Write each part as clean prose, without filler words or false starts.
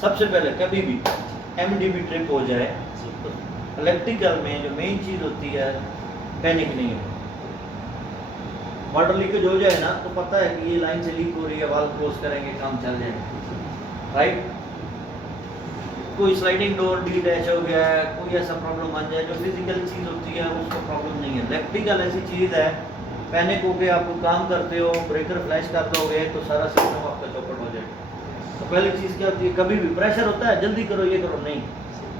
सबसे पहले कभी भी एमडीबी ट्रिप हो जाए तो इलेक्ट्रिकल में जो मेन चीज़ होती है पैनिक नहीं हो। वाटर लीकेज हो जाए ना तो पता है कि ये लाइन से लीक हो रही है, वाल्व क्लोज करेंगे काम चल जाएगा, राइट। कोई स्लाइडिंग डोर डीटैच हो गया है, कोई ऐसा प्रॉब्लम आ जाए जो फिजिकल चीज़ होती है उसको प्रॉब्लम नहीं है। इलेक्ट्रिकल ऐसी चीज़ है, पैनिक होके आप काम करते हो, ब्रेकर फ्लैश कर दोगे तो सारा सिस्टम आपका चौपट हो जाएगा। तो पहली चीज़ क्या होती है, कभी भी प्रेशर होता है जल्दी करो ये करो, नहीं।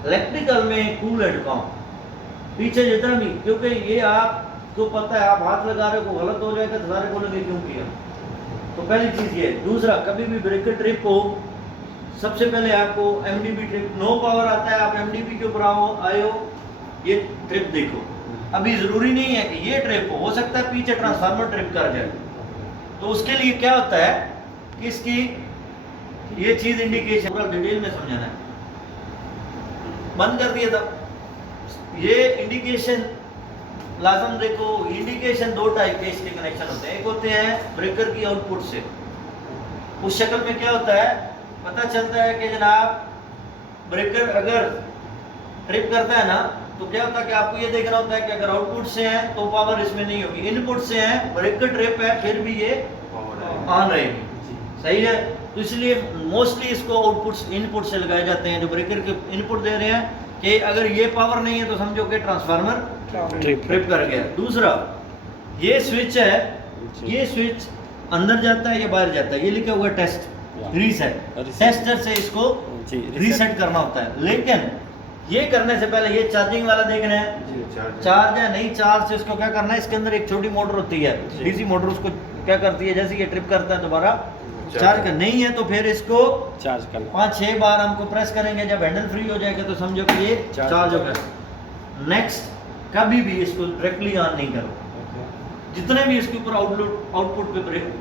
इलेक्ट्रिकल में कूल एंड काम, पीछे जितना भी, क्योंकि ये आपको पता है आप हाथ लगा रहे हो गलत हो जाएगा तो सारे बोलेंगे क्यों किया। तो पहली चीज़ ये। दूसरा, कभी भी ब्रेकर ट्रिप हो सबसे पहले आपको एमडीबी ट्रिप, नो पावर आता है, आप एमडीबी के ऊपर आए हो, ये ट्रिप देखो। अभी जरूरी नहीं है कि ये ट्रिप हो सकता है पीछे ट्रांसफार्मर ट्रिप कर जाए, तो उसके लिए क्या होता है कि इसकी ये चीज इंडिकेशन पूरा डिटेल में समझाना है। बंद कर दिया था ये इंडिकेशन लाजम देखो। इंडिकेशन दो टाइप के इसके कनेक्शन होते हैं, एक होते हैं ब्रेकर की आउटपुट से, उस शक्ल में क्या होता है पता चलता है कि जनाब ब्रेकर अगर ट्रिप करता है ना तो क्या होता है कि आपको ये देखना होता है कि अगर आउटपुट से है तो पावर इसमें नहीं होगी, इनपुट से है ब्रेकर ट्रिप है फिर भी ये ऑन रहेगी, सही है। तो इसलिए मोस्टली इसको आउटपुट इनपुट से लगाए जाते हैं, जो ब्रेकर के इनपुट दे रहे हैं कि अगर ये पावर नहीं है तो समझो कि ट्रांसफार्मर ट्रिप कर गया। दूसरा, ये स्विच है, ये स्विच अंदर जाता है या बाहर जाता है, ये लिखा हुआ टेस्ट रीसेट, टेस्टर से इसको रीसेट करना होता है। लेकिन ये करने से पहले ये चार्जिंग वाला देखना है, चार्ज है नहीं, चार्ज से इसको क्या करना है, इसके अंदर एक छोटी मोटर होती है डीसी मोटर, उसको क्या करती है जैसे ये ट्रिप करता है दोबारा चार्ज कर, नहीं है तो फिर इसको चार्ज कर 5-6 बार हमको प्रेस करेंगे, जब हैंडल फ्री हो जाएगा तो समझो कि ये चार्ज हो गया। नेक्स्ट, कभी भी इसको डायरेक्टली ऑन नहीं करो, जितने भी इसके ऊपर आउटपुट पे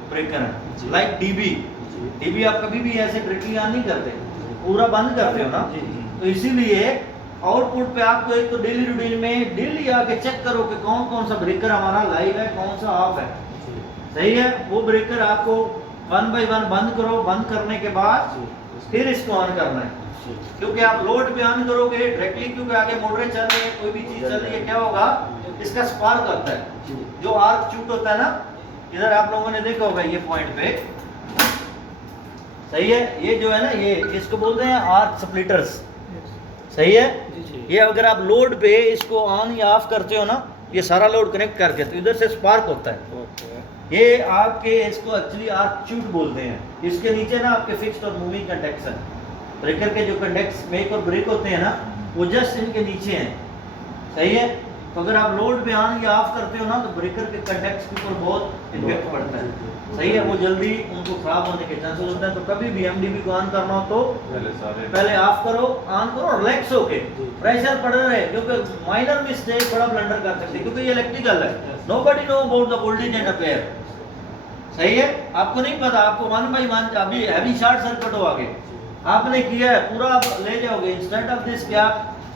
ब्रेकर है लाइक डीबी आप कभी भी ऐसे डायरेक्टली ऑन नहीं करते, पूरा बंद करते हो ना। तो इसीलिए आउटपुट पे आपको एक तो डेली रूटीन में डेली आके चेक करो कि कौन कौन सा ब्रेकर हमारा लाइव है कौन सा ऑफ है, सही है। वो ब्रेकर आपको 1 बाय 1 बंद करो, बंद करने के बाद फिर इसको ऑन करना है, क्योंकि आप लोड पे ऑन करोगे डायरेक्टली, क्योंकि आगे मोटरें चल रही है कोई भी चीज चल रही है, क्या होगा इसका स्पार्क होता है, जो आर्क शूट होता है ना, इधर आप लोगों ने देखा होगा ये पॉइंट पे, सही है। ये जो है ना ये इसको बोलते हैं आर्क स्प्लिटर्स, सही है। ये अगर आप लोड पे इसको ऑन या ऑफ करते हो ना, ये सारा लोड कनेक्ट करके तो इधर से स्पार्क होता है, ये आपके इसको एक्चुअली आर्क शूट बोलते हैं। इसके नीचे ना आपके फिक्स्ड और मूविंग कंटेक्ट्स हैं, ब्रेकर के जो कंटेक्ट्स मेक और ब्रेक होते हैं ना वो जस्ट इनके नीचे हैं, सही है। तो अगर आप लोड पे ऑन या ऑफ करते हो ना तो ब्रेकर के कंटेक्ट्स के ऊपर बहुत इम्पैक्ट पड़ता है, सही है, वो जल्दी उनको खराब होने के चांसेस होते हैं। तो कभी भी एमडीबी को ऑन करना हो तो पहले ऑफ करो, ऑन करो, रिलैक्स होके, प्रेशर पड़ रहा है क्योंकि माइनर मिस्टेक बड़ा ब्लंडर कर सकते हैं, क्योंकि ये इलेक्ट्रिकल है, nobody know about the voltage and affair, सही है। आपको नहीं पता, आपको 1 बाय 1 अभी हैवी शॉर्ट सर्किट हो आगे आपने किया है पूरा आप ले जाओगे, इंस्टेड ऑफ दिस क्या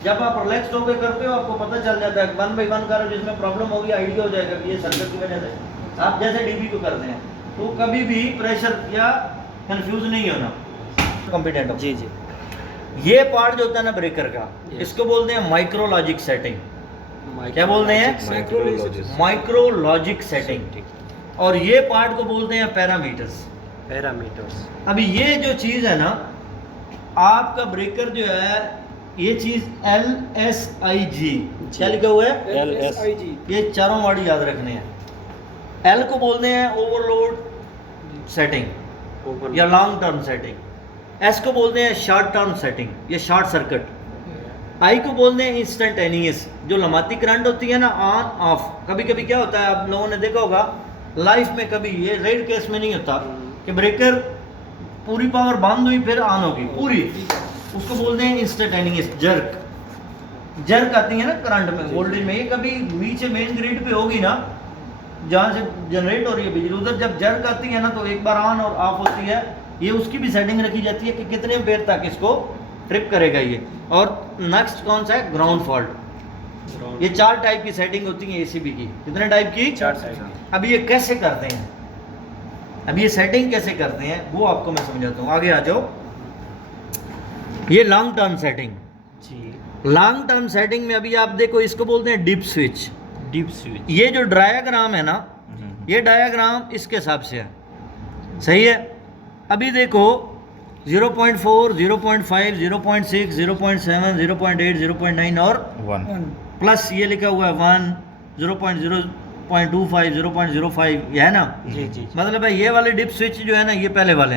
जब आप रिलैक्स होकर करते हो आपको पता चल जाता है 1 बाय 1 करो, जिसमें प्रॉब्लम होगी आइडिया हो जाएगा कि ये सर्किट की वजह से आप जैसे डीबी को करते हैं। तो कभी भी प्रेशर या कंफ्यूज नहीं होना, कॉम्पिटेंट हो। जी। ये पार्ट जो होता है ना ब्रेकर का, इसको बोलते हैं माइक्रोलॉजिक सेटिंग। क्या बोलते हैं? माइक्रोलॉजिक सेटिंग। और ये पार्ट को बोलते हैं पैरामीटर्स। अभी ये जो चीज है ना, आपका ब्रेकर जो है ये चीज LSIG, क्या लिखा हुआ है? LSIG। ये चारों वर्ड याद रखने हैं। L को बोलते हैं ओवरलोड सेटिंग या लॉन्ग टर्म सेटिंग, S को बोलते हैं शॉर्ट टर्म सेटिंग या शॉर्ट सर्किट, I को बोलते हैं इंस्टेंटेनियस, जो लमाती करंट होती है ना ऑन ऑफ। कभी कभी क्या होता है आप लोगों ने देखा होगा लाइफ में, कभी ये रेड केस में नहीं होता कि ब्रेकर पूरी पावर बंद हुई फिर ऑन होगी पूरी, उसको बोलते हैं इंस्टेंटेनियस। जर्क आती है ना करंट में, वोल्टेज में, ये कभी नीचे मेन ग्रिड पे होगी ना जहाँ से जनरेट हो रही है बिजली, उधर जब जर्क आती है ना तो एक बार ऑन और ऑफ होती है, ये उसकी भी सेटिंग रखी जाती है कि कितने एम्पेयर तक इसको ट्रिप करेगा ये। और नेक्स्ट कौन सा है? Ground fault. ये 4 टाइप की सेटिंग होती है एसीबी की। कितने टाइप की? 4 टाइप। अब ये कैसे करते हैं, अब ये सेटिंग कैसे करते हैं वो आपको मैं समझाता हूँ, आगे आ जाओ। ये लॉन्ग टर्म सेटिंग। जी, लॉन्ग टर्म सेटिंग में अभी आप देखो इसको बोलते हैं डिप स्विच। Deep switch. ये जो डायग्राम है ना, ये डायग्राम इसके हिसाब से है, सही है। अभी देखो 0.4, 0.5, 0.6, 0.7, 0.8, 0.9 और 1 प्लस ये लिखा हुआ है 1, 0.0.25, 0.05, ये है ना। जी जी जी। मतलब है ये वाले डिप स्विच जो है ना, ये पहले वाले हैं।